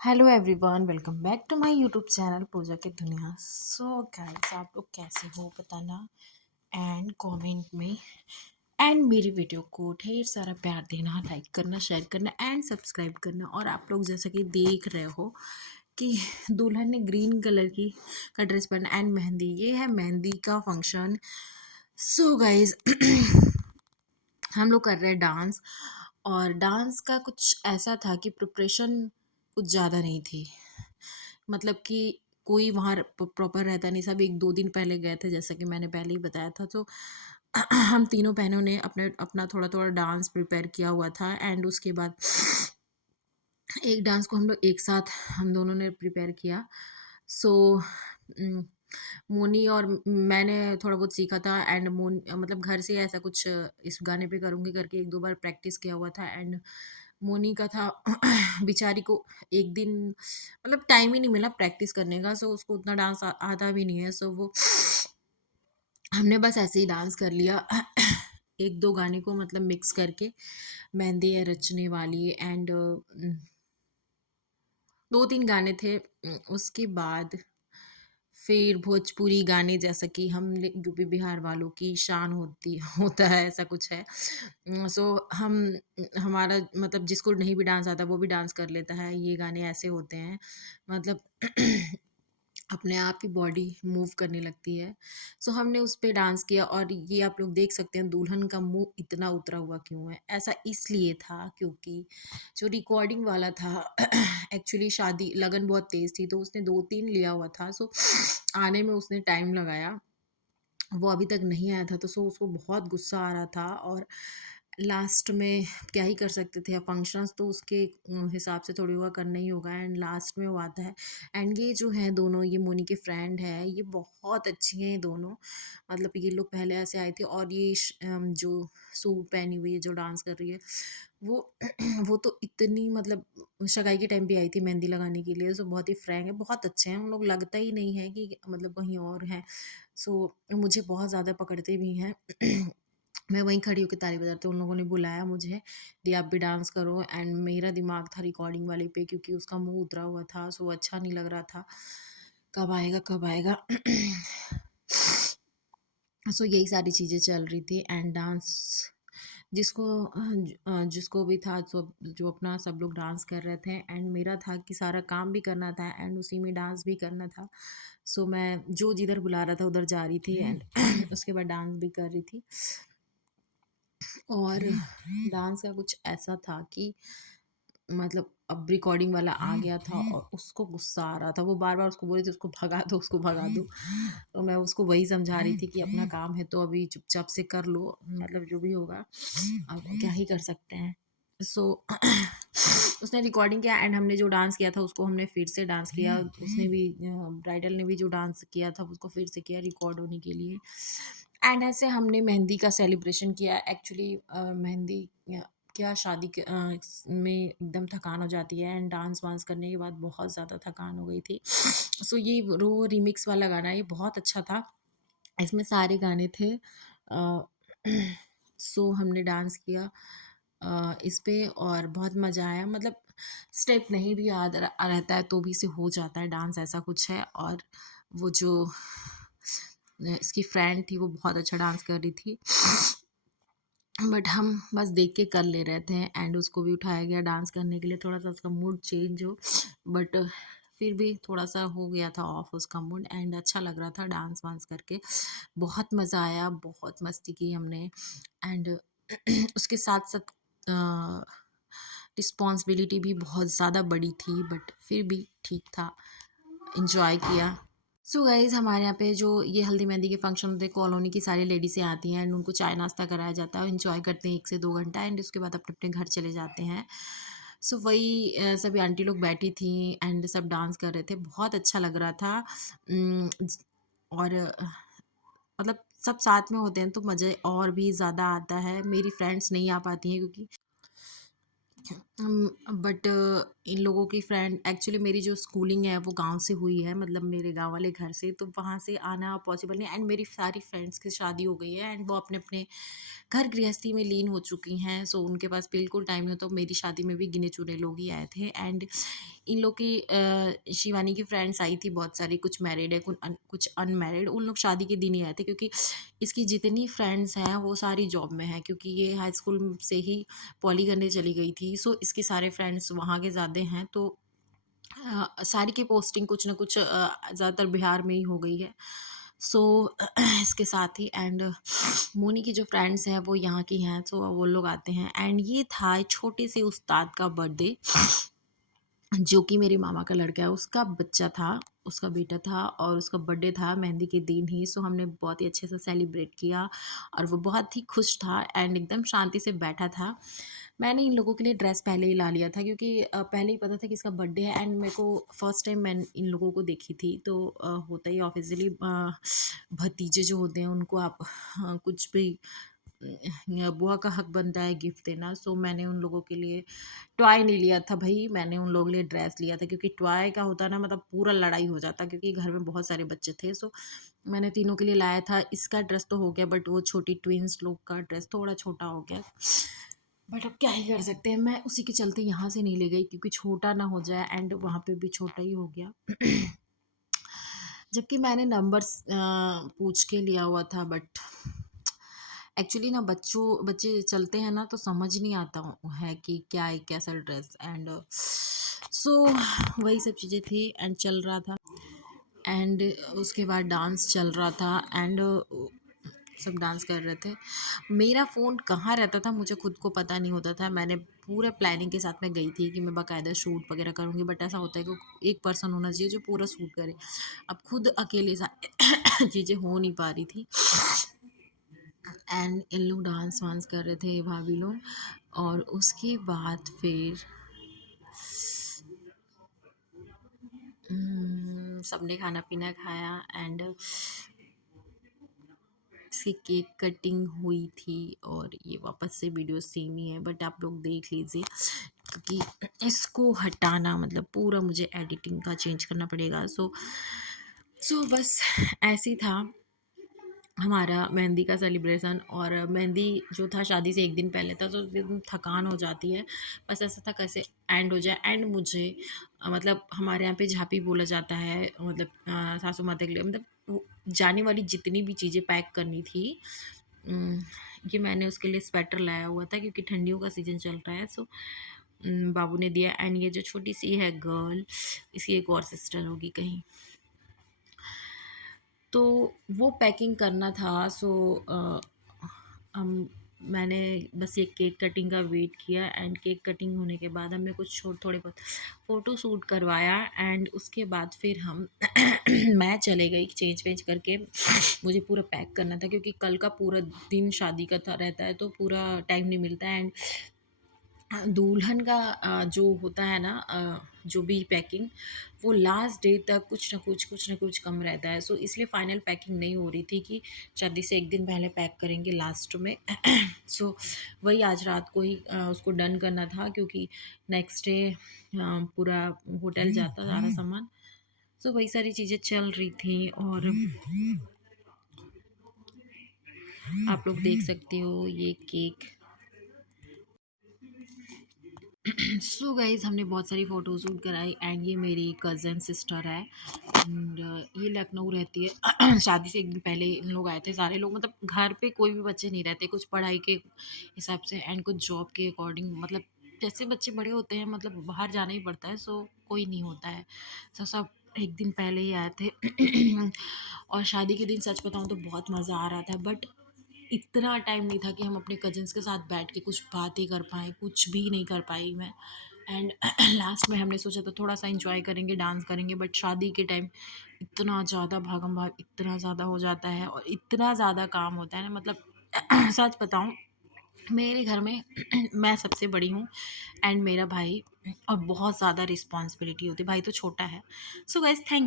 Hello everyone, welcome back to my YouTube channel Pooja की दुनिया। So guys, आप लोग कैसे हो बताना एंड कमेंट में। एंड मेरी वीडियो को ढेर सारा प्यार देना, लाइक करना, शेयर करना एंड सब्सक्राइब करना। और आप लोग जैसा कि देख रहे हो कि दुल्हन ने ग्रीन कलर की ड्रेस पहना एंड मेहंदी, ये है मेहंदी का फंक्शन। सो गाइस हम लोग कर रहे हैं डांस। और डांस का कुछ ऐसा था कि प्रिपरेशन कुछ ज़्यादा नहीं थी। मतलब कि कोई वहाँ प्रॉपर रहता नहीं, सब एक दो दिन पहले गए थे, जैसा कि मैंने पहले ही बताया था। तो हम तीनों बहनों ने अपने अपना थोड़ा थोड़ा डांस प्रिपेयर किया हुआ था। एंड उसके बाद एक डांस को हम लोग एक साथ हम दोनों ने प्रिपेयर किया। सो मोनी और मैंने थोड़ा बहुत सीखा था। एंड मोन मतलब घर से ऐसा कुछ इस गाने पे करूँगी करके एक दो बार प्रैक्टिस किया हुआ था। एंड मोनी का था बेचारी को एक दिन मतलब टाइम ही नहीं मिला प्रैक्टिस करने का। सो उसको उतना डांस आता भी नहीं है। सो वो हमने बस ऐसे ही डांस कर लिया एक दो गाने को मतलब मिक्स करके, मेहंदी है रचने वाली एंड दो तीन गाने थे। उसके बाद फिर भोजपुरी गाने, जैसा कि हम यूपी बिहार वालों की शान होती होता है, ऐसा कुछ है। सो हम हमारा मतलब जिसको नहीं भी डांस आता वो भी डांस कर लेता है। ये गाने ऐसे होते हैं मतलब अपने आप ही बॉडी मूव करने लगती है। सो हमने उस पे डांस किया। और ये आप लोग देख सकते हैं दुल्हन का मुंह इतना उतरा हुआ क्यों है। ऐसा इसलिए था क्योंकि जो रिकॉर्डिंग वाला था एक्चुअली शादी लगन बहुत तेज़ थी, तो उसने 2-3 लिया हुआ था। सो आने में उसने टाइम लगाया, वो अभी तक नहीं आया था। तो सो उसको बहुत गुस्सा आ रहा था। और लास्ट में क्या ही कर सकते थे, अब फंक्शंस तो उसके हिसाब से थोड़ी हुआ करना ही होगा। एंड लास्ट में वो आता है। एंड ये जो है दोनों, ये मोनी के फ्रेंड है, ये बहुत अच्छी हैं ये दोनों। मतलब ये लोग पहले ऐसे आए थे। और ये जो सूट पहनी हुई है जो डांस कर रही है वो वो तो इतनी मतलब सगाई के टाइम पे आई थी मेहंदी लगाने के लिए। सो बहुत ही फ्रैंक है, बहुत अच्छे हैं उन लोग, लगता ही नहीं है कि मतलब कहीं और हैं। सो मुझे बहुत ज़्यादा पकड़ते भी हैं मैं वहीं खड़ी होकर ताली बजाती हूँ। उन लोगों ने बुलाया मुझे, दी आप भी डांस करो। एंड मेरा दिमाग था रिकॉर्डिंग वाले पे, क्योंकि उसका मुंह उतरा हुआ था। सो अच्छा नहीं लग रहा था, कब आएगा कब आएगा। सो यही सारी चीज़ें चल रही थी। एंड डांस जिसको जिसको भी था, जो अपना सब लोग डांस कर रहे थे। एंड मेरा था कि सारा काम भी करना था एंड उसी में डांस भी करना था। सो मैं जो जिधर बुला रहा था उधर जा रही थी। एंड उसके बाद डांस भी कर रही थी। और डांस का कुछ ऐसा था कि मतलब अब रिकॉर्डिंग वाला आ गया था और उसको गुस्सा आ रहा था। वो बार बार उसको बोल रही थी उसको भगा दो, उसको भगा दो। तो मैं उसको वही समझा रही थी कि अपना काम है तो अभी चुपचाप से कर लो, मतलब जो भी होगा अब क्या ही कर सकते हैं। सो उसने रिकॉर्डिंग किया। एंड हमने जो डांस किया था उसको हमने फिर से डांस किया। उसने भी ब्राइडल ने भी जो डांस किया था उसको फिर से किया रिकॉर्ड होने के लिए। एंड ऐसे हमने मेहंदी का सेलिब्रेशन किया। एक्चुअली मेहंदी क्या शादी के में एकदम थकान हो जाती है। एंड डांस वांस करने के बाद बहुत ज़्यादा थकान हो गई थी। सो ये रो रिमिक्स वाला गाना ये बहुत अच्छा था, इसमें सारे गाने थे। सो हमने डांस किया इस पे और बहुत मज़ा आया। मतलब स्टेप नहीं भी याद रहता है तो भी से हो जाता है डांस, ऐसा कुछ है। और वो जो इसकी फ्रेंड थी वो बहुत अच्छा डांस कर रही थी, बट हम बस देख के कर ले रहे थे। एंड उसको भी उठाया गया डांस करने के लिए, थोड़ा सा उसका मूड चेंज हो, बट फिर भी थोड़ा सा हो गया था ऑफ उसका मूड। एंड अच्छा लग रहा था डांस वांस करके, बहुत मज़ा आया, बहुत मस्ती की हमने। एंड उसके साथ साथ रिस्पॉन्सिबिलिटी भी बहुत ज़्यादा बड़ी थी, बट फिर भी ठीक था, इंजॉय किया। सो गाइज़ हमारे यहाँ पे जो ये हल्दी मेहंदी के फंक्शन होते हैं, कॉलोनी की सारी लेडीज़ें आती हैं एंड उनको चाय नाश्ता कराया जाता है और इन्जॉय करते हैं 1 से 2 घंटा। एंड उसके बाद अपने अपने घर चले जाते हैं। सो वही सभी आंटी लोग बैठी थी एंड सब डांस कर रहे थे, बहुत अच्छा लग रहा था। और मतलब सब साथ में होते हैं तो मज़े और भी ज़्यादा आता है। मेरी फ्रेंड्स नहीं आ पाती हैं क्योंकि बट इन लोगों की फ्रेंड, एक्चुअली मेरी जो स्कूलिंग है वो गांव से हुई है, मतलब मेरे गांव वाले घर से, तो वहाँ से आना पॉसिबल नहीं। एंड मेरी सारी फ्रेंड्स की शादी हो गई है एंड वो अपने अपने घर गृहस्थी में लीन हो चुकी हैं। सो उनके पास बिल्कुल टाइम नहीं होता। तो मेरी शादी में भी गिने चुने लोग ही आए थे। एंड इन लोग की शिवानी की फ्रेंड्स आई थी बहुत सारी, कुछ मैरिड है, कुछ अनमैरिड। उन लोग शादी के दिन ही आए थे क्योंकि इसकी जितनी फ्रेंड्स हैं वो सारी जॉब में हैं, क्योंकि ये हाई स्कूल से ही पॉली करने चली गई थी। सो इसके सारे फ्रेंड्स वहाँ के ज़्यादा हैं, तो सारी की पोस्टिंग कुछ ना कुछ ज़्यादातर बिहार में ही हो गई है। सो इसके साथ ही एंड मोनी की जो फ्रेंड्स हैं वो यहाँ की हैं, सो वो लोग आते हैं। एंड ये था छोटे से उस्ताद का बर्थडे, जो कि मेरे मामा का लड़का है, उसका बच्चा था, उसका बेटा था, और उसका बर्थडे था मेहंदी के दिन ही। सो हमने बहुत ही अच्छे से सेलिब्रेट किया और वो बहुत ही खुश था एंड एकदम शांति से बैठा था। मैंने इन लोगों के लिए ड्रेस पहले ही ला लिया था क्योंकि पहले ही पता था कि इसका बर्थडे है एंड मेरे को फर्स्ट टाइम मैं इन लोगों को देखी थी। तो होता ही ऑब्वियसली भतीजे जो होते हैं उनको आप कुछ भी बुआ का हक बनता है गिफ्ट देना। सो मैंने उन लोगों के लिए टॉय नहीं लिया था भाई, मैंने उन लोगों के लिए ड्रेस लिया था, क्योंकि टॉय का होता ना मतलब पूरा लड़ाई हो जाता, क्योंकि घर में बहुत सारे बच्चे थे। सो मैंने तीनों के लिए लाया था। इसका ड्रेस तो हो गया, बट वो छोटी ट्विंस लोग का ड्रेस थोड़ा छोटा हो गया, बट अब क्या ही कर सकते हैं। मैं उसी के चलते यहाँ से नहीं ले गई क्योंकि छोटा ना हो जाए, एंड वहाँ पे भी छोटा ही हो गया। जबकि मैंने नंबर्स पूछ के लिया हुआ था, बट एक्चुअली ना बच्चे चलते हैं ना तो समझ नहीं आता है कि क्या है कैसा ड्रेस, एंड सो वही सब चीज़ें थी एंड चल रहा था। एंड उसके बाद डांस चल रहा था एंड सब डांस कर रहे थे। मेरा फ़ोन कहाँ रहता था मुझे खुद को पता नहीं होता था। मैंने पूरे प्लानिंग के साथ में गई थी कि मैं बाकायदा शूट वगैरह करूँगी, बट ऐसा होता है कि एक पर्सन होना चाहिए जो पूरा शूट करे। अब खुद अकेले चीज़ें हो नहीं पा रही थी एंड इन लोग डांस वांस कर रहे थे भाभी लोग। और उसके बाद फिर सबने खाना पीना खाया एंड इसकी केक कटिंग हुई थी। और ये वापस से वीडियो सेम ही है, बट आप लोग देख लीजिए क्योंकि इसको हटाना मतलब पूरा मुझे एडिटिंग का चेंज करना पड़ेगा। सो बस ऐसे ही था हमारा मेहंदी का सेलिब्रेशन। और मेहंदी जो था शादी से एक दिन पहले था, तो उस दिन थकान हो जाती है, बस ऐसा था कैसे एंड हो जाए। एंड मुझे मतलब हमारे यहाँ पे झापी बोला जाता है, मतलब सासू माता के लिए, मतलब जाने वाली जितनी भी चीज़ें पैक करनी थी। उम, ये मैंने उसके लिए स्वेटर लाया हुआ था क्योंकि ठंडियों का सीज़न चल रहा है। सो बाबू ने दिया। एंड ये जो छोटी सी है गर्ल, इसकी एक और सिस्टर होगी कहीं, तो वो पैकिंग करना था। सो हम मैंने बस ये केक कटिंग का वेट किया एंड केक कटिंग होने के बाद हमने कुछ थोड़े बहुत फ़ोटो शूट करवाया एंड उसके बाद फिर हम मैं चले गई चेंज वेंज करके। मुझे पूरा पैक करना था क्योंकि कल का पूरा दिन शादी का था रहता है, तो पूरा टाइम नहीं मिलता है। एंड दुल्हन का जो होता है ना जो भी पैकिंग, वो लास्ट डे तक कुछ ना कुछ कम रहता है। सो इसलिए फाइनल पैकिंग नहीं हो रही थी कि शादी से एक दिन पहले पैक करेंगे लास्ट में। सो वही आज रात को ही उसको डन करना था क्योंकि नेक्स्ट डे पूरा होटल जाता सारा सामान। सो वही सारी चीज़ें चल रही थी। और आप लोग देख सकते हो ये केक। सो गाइज़ हमने बहुत सारी फ़ोटो शूट कराई एंड ये मेरी कज़न सिस्टर है एंड ये लखनऊ रहती है। शादी से एक दिन पहले इन लोग आए थे सारे लोग, मतलब घर पे कोई भी बच्चे नहीं रहते, कुछ पढ़ाई के हिसाब से एंड कुछ जॉब के अकॉर्डिंग, मतलब जैसे बच्चे बड़े होते हैं मतलब बाहर जाना ही पड़ता है। सो कोई नहीं होता है। सो सब एक दिन पहले ही आए थे। और शादी के दिन सच बताऊँ तो बहुत मज़ा आ रहा था, बट इतना टाइम नहीं था कि हम अपने कज़िन्स के साथ बैठ के कुछ बातें कर पाएँ, कुछ भी नहीं कर पाई मैं। एंड लास्ट में हमने सोचा था थोड़ा-सा एन्जॉय करेंगे, डांस करेंगे, बट शादी के टाइम इतना ज़्यादा भागम-भाग इतना ज़्यादा हो जाता है और इतना ज़्यादा काम होता है ना, मतलब सच बताऊँ मेरे घर में मैं सबसे बड़ी हूँ एंड मेरा भाई, और बहुत ज़्यादा रिस्पॉन्सिबिलिटी होती है, भाई तो छोटा है। So guys thank